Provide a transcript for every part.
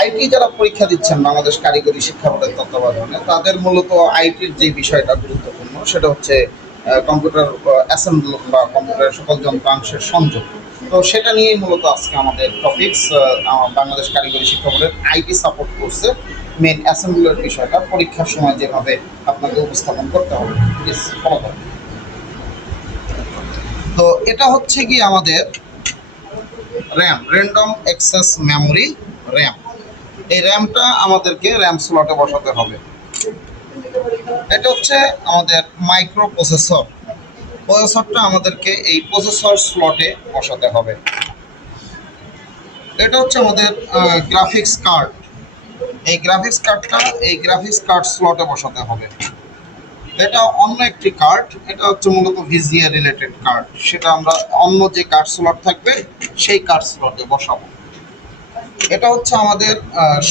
IT যারা পরীক্ষা দিচ্ছেন বাংলাদেশ কারিগরি শিক্ষা বোর্ডের তত্ত্বাবধানে, তাদের মূলত আইটির যে বিষয়টা গুরুত্বপূর্ণ সেটা হচ্ছে কম্পিউটার অ্যাসেম্বল বা কম্পিউটারের সকল যন্ত্রাংশের সংযোগ। তো সেটা নিয়েই মূলত আজকে আমাদের টপিকস। বাংলাদেশ কারিগরি শিক্ষা বোর্ডের আইটি সাপোর্ট কোর্সে মেন অ্যাসেম্বলের বিষয়টা পরীক্ষার সময় যেভাবে আপনাকে উপস্থাপন করতে হবে, প্লিজ ফলো করেন। তো এটা হচ্ছে কি আমাদের RAM, random access memory RAM. এই র্যামটা আমাদেরকে র্যাম স্লটে বসাতে হবে। এটা হচ্ছে আমাদের মাইক্রো প্রসেসর। প্রসেসরটা আমাদেরকে এই প্রসেসর স্লটে বসাতে হবে। এটা হচ্ছে আমাদের গ্রাফিক্স কার্ড। এই গ্রাফিক্স কার্ডটা এই গ্রাফিক্স কার্ড স্লটে বসাতে হবে। এটা অন্য একটি কার্ড, এটা হচ্ছে মূলত ভিজিএ রিলেটেড কার্ড, সেটা আমরা অন্য যে কার্ড স্লট থাকবে সেই কার্ড স্লটে বসাবো। এটা হচ্ছে আমাদের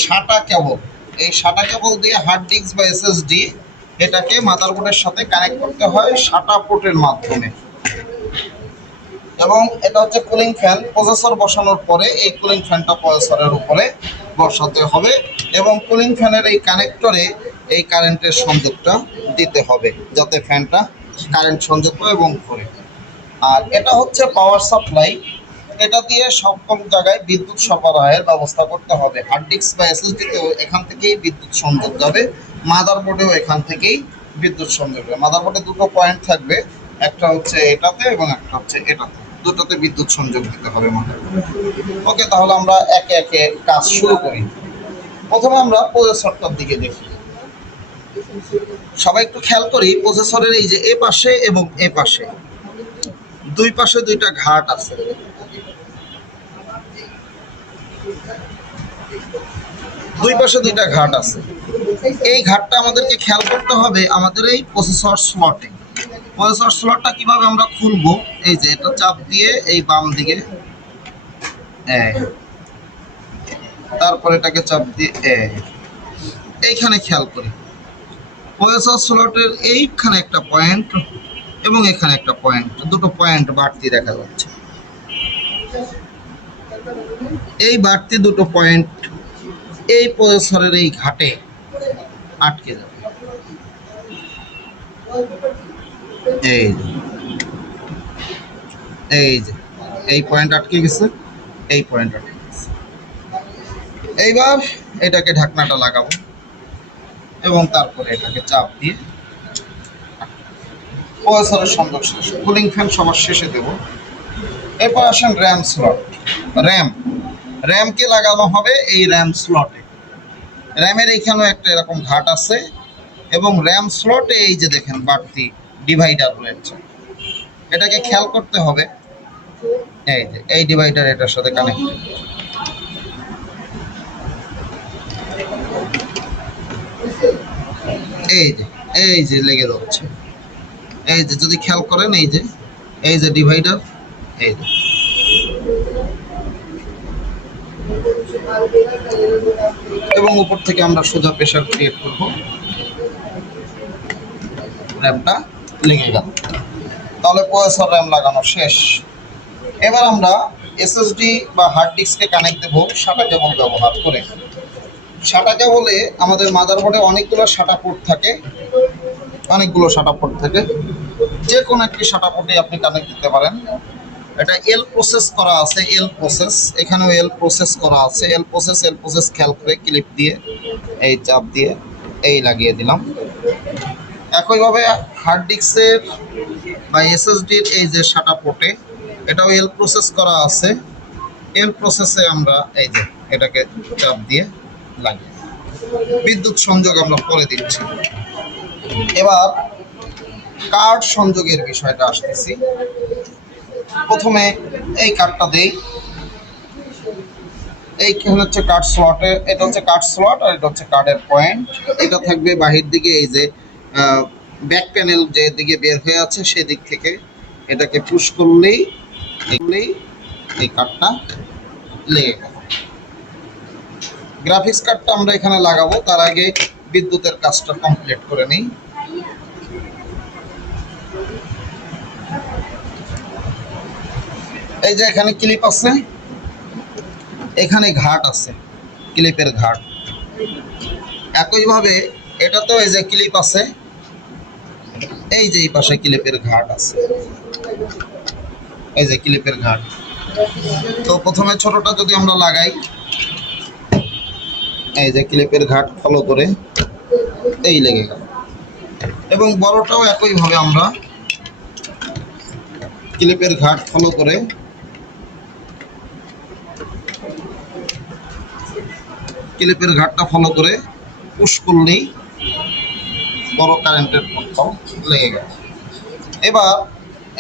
সাটা কেবল। এই সাটা কেবল দিয়ে হার্ড ডিস্ক বা এসএসডি এটাকে মাদারবোর্ডের সাথে কানেক্ট করতে হয় সাটা পোর্টের মাধ্যমে। এবং এটা হচ্ছে কুলিং ফ্যান। প্রসেসর বসানোর পরে এই কুলিং ফ্যানটা প্রসেসরের উপরে বসাতে হবে এবং কুলিং ফ্যানের এই কানেক্টরে এই কারেন্টের সংযোগটা দিতে হবে যাতে ফ্যানটা কারেন্ট সংযোগ পায় এবং ঘুরে। আর এটা হচ্ছে পাওয়ার সাপ্লাই। এটা দিয়ে সকল জায়গায় বিদ্যুৎ সরবরাহের ব্যবস্থা করতে হবে। হার্ড ডিস্ক বা এসএসডিতেও এখান থেকেই বিদ্যুৎ সংযোগ যাবে, মাদারবোর্ডেও এখান থেকেই বিদ্যুৎ সংযোগ যাবে। মাদারবোর্ডে দুটো পয়েন্ট থাকবে, একটা হচ্ছে এটাতে এবং একটা হচ্ছে এটাতে, দুটোতে বিদ্যুৎ সংযোগ দিতে হবে মাদারবোর্ডে। ওকে, তাহলে আমরা একে একে কাজ শুরু করি। প্রথমে আমরা প্রসেসরটার দিকে দেখি। সবাই একটু খেয়াল করি, প্রসেসরের এই যে এ পাশে এবং এ পাশে দুই পাশে দুইটা ঘাট আছে। দুই পাশে দুইটা ঘাট আছে। এই ঘাটটা আমাদেরকে খেয়াল করতে হবে আমাদের এই প্রসেসর স্লটে। প্রসেসর স্লটটা কিভাবে আমরা খুলবো, এই যে এটা চাপ দিয়ে এই বাম দিকে, তারপর এটাকে চাপ দিয়ে এইখানে খেয়াল করি। প্রসেসর স্লটের এইখানে একটা পয়েন্ট এবং এখানে একটা পয়েন্ট, দুটো পয়েন্ট বাড়তি দেখা যাচ্ছে। এই বাড়তি দুটো পয়েন্ট এই প্রসেসরের এই ঘাটে আটকে যাবে। এই যে এই পয়েন্ট আটকে গেছে, এই পয়েন্ট আটকে গেছে। এইবার এটাকে ঢাকনাটা লাগাবো এবং তারপরে এটাকে চাপ দিয়ে প্রসেসরের সংযোগ শেষ। কুলিং ফ্যান সবার শেষে দেব। এরপর আসেন র্যাম স্লট। র্যামকে লাগানো হবে এই র্যাম স্লটে। র্যামের এইখানেও একটা এরকম ঘাট আছে এবং র্যাম স্লটে এই যে দেখেন বাড়তি ডিভাইডার রয়েছে, এটাকে খেয়াল করতে হবে। এই যে এই ডিভাইডার এটার সাথে কানেক্টেড। এই যে লেগে যাচ্ছে, এই যে যদি খেয়াল করেন এই যে ডিভাইডার, এই যে এবং উপর থেকে আমরা সোজা প্রেসার ক্রিয়েট করব, র্যামটা লেগে গেল। তাহলে প্রসেসর র্যাম লাগানো শেষ। এবার আমরা এসএসডি বা হার্ড ডিস্কে কানেক্ট দেবো সাটা কেবল ব্যবহার করে। সাটা কেবলে আমাদের মাদারবোর্ডে অনেকগুলো সাটা পোর্ট থাকে, যে কোনো একটি সাটা পোর্টে আপনি কানেক্ট দিতে পারেন। এটা এল প্রসেস করা আছে, এল প্রসেস, এখানেও এল প্রসেস করা আছে। এল প্রসেস খেয়াল করে ক্লিপ দিয়ে এই চাপ দিয়ে এই লাগিয়ে দিলাম। একইভাবে হার্ড ডিস্কের বা এসএসডির এই যে সাটা পোর্টে এটাও এল প্রসেস করা আছে। এল প্রসেসে আমরা এই যে এটাকে চাপ দিয়ে লাগিয়ে বিদ্যুৎ সংযোগ আমরা পরে দিচ্ছি। এবার কার্ড সংযোগের বিষয়টা আসতেছি। প্রথমে এই কার্ডটা দেই। এইখানে হচ্ছে কার্ড স্লটে, এটা হচ্ছে কার্ড স্লট আর এটা হচ্ছে কার্ডের পয়েন্ট। এটা থাকবে বাহির দিকে, এই যে ব্যাক প্যানেল যে দিকে বের হয়ে আছে সেদিক থেকে এটাকে পুশ করলেই এই কার্ডটা লেগে গেল। গ্রাফিক্স কার্ডটা আমরা এখানে লাগাবো, তার আগে বিদ্যুতের কাজটা কমপ্লিট করে নিই। এই যে এখানে ক্লিপ আছে, এখানে ঘাট আছে, ক্লিপের ঘাট। একইভাবে এটাতেও এই যে ক্লিপ আছে, এই যে এই পাশে ক্লিপের ঘাট আছে, এই যে ক্লিপের ঘাট। তো প্রথমে ছোটটা যদি আমরা লাগাই, এই যে ক্লিপের ঘাট ফলো করে এই লেগে গেল, এবং বড়টাও একইভাবে আমরা ক্লিপের ঘাট ফলো করে ক্লিপের ঘাটটা ফলো করে পুশ করলেই বড় কারেন্টের পটটাও লেগে গেল। এবার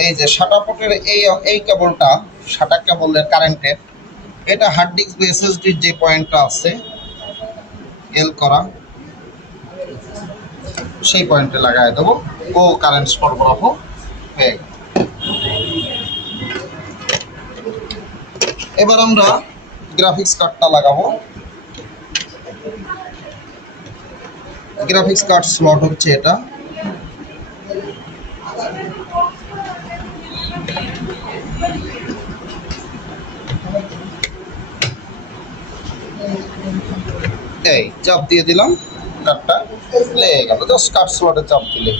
এই যে সাটা পটের এই কেবলটা, সাটা কেবলের কারেন্টের, এটা হার্ড ডিস্ক বা এসএসডির যে পয়েন্টটা আছে এল করা, সেই পয়েন্টে লাগাই দেবো, ও কারেন্ট সরবরাহ হয়ে গেল। এবার আমরা গ্রাফিক্স কার্ডটা লাগাবো। গ্রাফিক্স কার্ড স্লট হচ্ছে এটা। এই চাপ দিয়ে দিলাম, কার্ডটা লেগে গেল। জাস্ট কার্ড স্লটে চাপ দিলে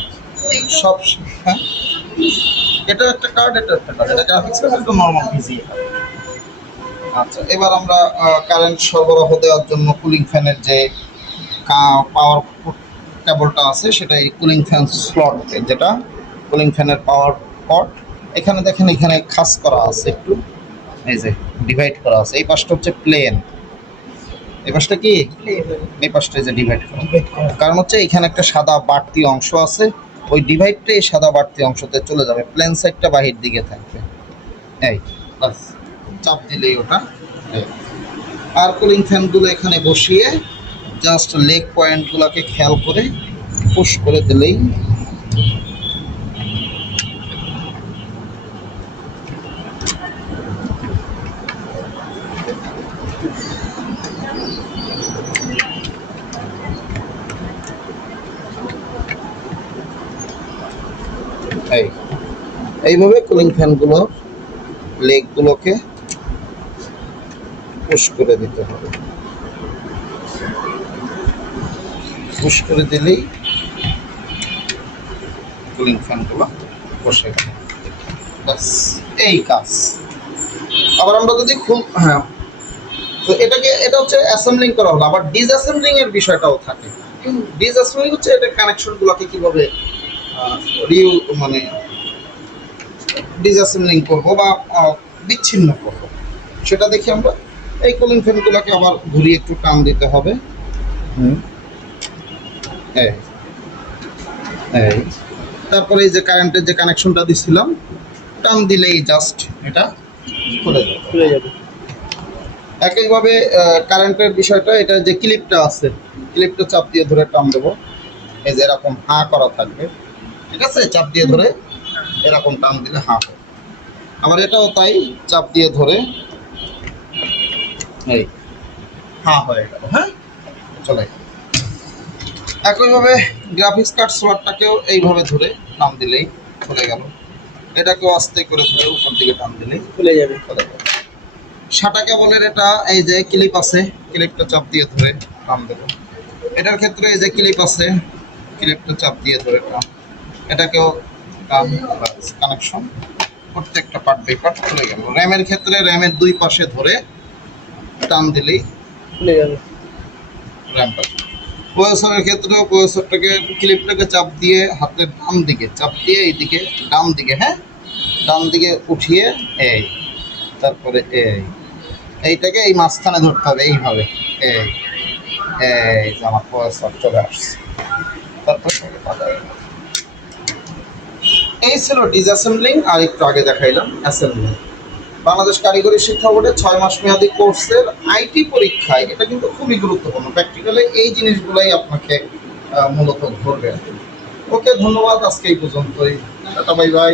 সব। হ্যাঁ, এটা একটা কার্ড, এটা একটা কার্ড, এটা গ্রাফিক্স কার্ড, এটা নর্মাল পিসি। আচ্ছা, এবার আমরা কারেন্ট সরবরাহ দেওয়ার জন্য কুলিং ফ্যানের যে পাওয়ার কেবলটা আছে, সেটা এই কুলিং ফ্যান স্লট, যেটা কুলিং ফ্যানের পাওয়ার পট। এখানে দেখেন, এখানে খাস করা আছে একটু, এই যে ডিভাইড করা আছে। এই পাশটা হচ্ছে প্লেন, এই পাশটা কি, এই পাশটা যে ডিভাইড করা। কারণ হচ্ছে এখানে একটা সাদা বাড়তি অংশ আছে, ওই ডিভাইডটা এই সাদা বাড়তি অংশতে চলে যাবে, প্লেন সাইডটা বাহির দিকে থাকবে। এই বাস, চাপ দিলেই ওটা। আর কুলিং ফ্যানগুলো এখানে বসিয়ে জাস্ট লেগ পয়েন্টগুলোকে খেয়াল করে পুশ করে দিলেই এইভাবে কুলিং ফ্যানগুলো লেগগুলোকে পুশ করে দিতে হবে। পুশ করে দিলেই কুলিং ফ্যানগুলো বসে গেল। ব্যাস, এই কাজ। আবার আমরা যদি হ্যাঁ, তো এটা হচ্ছে অ্যাসেম্বলিং করা হলো। আবার ডিসঅ্যাসেম্বলিং এর বিষয়টাও থাকে। ডিসঅ্যাসেম্বলিং হচ্ছে এটা কানেকশনগুলোকে কিভাবে মানে ডিসঅ্যাসেম্বলিং করবো বা বিচ্ছিন্ন করবো, সেটা দেখি আমরা। এই কুলিং ফ্যানগুলোকে আবার ঘুরিয়ে একটু টান দিতে হবে। তারপরে এই যে কারেন্টের যে কানেকশনটা দিছিলাম, টান দিলেই জাস্ট এটা খুলে যাবে। একইভাবে কারেন্টের বিষয়টা, এটা যে ক্লিপটা আছে, ক্লিপটা চাপ দিয়ে ধরে টান দেবো, এই যে এরকম হা করা থাকবে, ঠিক আছে? চাপ দিয়ে ধরে এরকম টান দিলে হা হবে। আবার এটাও তাই, চাপ দিয়ে ধরে এই হা হয়ে গেল। হ্যাঁ, চলে। একইভাবে গ্রাফিক্স কার্ড স্লটটাকেও এইভাবে ধরে টান দিলেই খুলে গেল। এটাকেও আস্তে করে ধরে উপর দিকে টান দিলেই খুলে যাবে। সাটা কেবলের এটা এই যে ক্লিপ আছে, ক্লিপটা চাপ দিয়ে ধরে টান দেবো। এটার ক্ষেত্রে এই যে ক্লিপ আছে, ক্লিপটা চাপ দিয়ে ধরে টান, এটাকেও টান, কানেকশন প্রত্যেকটা পার্ট বাই পার্ট খুলে গেল। র্যামের ক্ষেত্রে র্যামের দুই পাশে ধরে টান দিলেই খুলে যাবে র্যামটা। প্রসেসরের ক্ষেত্রেও প্রসেসরটাকে ক্লিপটাকে চাপ দিয়ে হাতের ডান দিকে চাপ দিয়ে এইদিকে ডান দিকে, হ্যাঁ, ডান দিকে উঠিয়ে এই, তারপরে এইটাকে এই মাঝখানে ধরতে হবে এইভাবে। এই আমার প্রসেসর চলে আসছে। তারপর এই ছিল ডিসঅ্যাসেম্বলিং। আর একটু আগে দেখাইলাম অ্যাসেম্বলিং। বাংলাদেশ কারিগরি শিক্ষা বোর্ডের 6 মাস মেয়াদী কোর্সের আইটি পরীক্ষায় এটা কিন্তু খুবই গুরুত্বপূর্ণ। প্র্যাকটিক্যালে এই জিনিসগুলাই আপনাকে মূলত ধরবে। ওকে, ধন্যবাদ। আজকে এই পর্যন্তই। Tata, bye bye.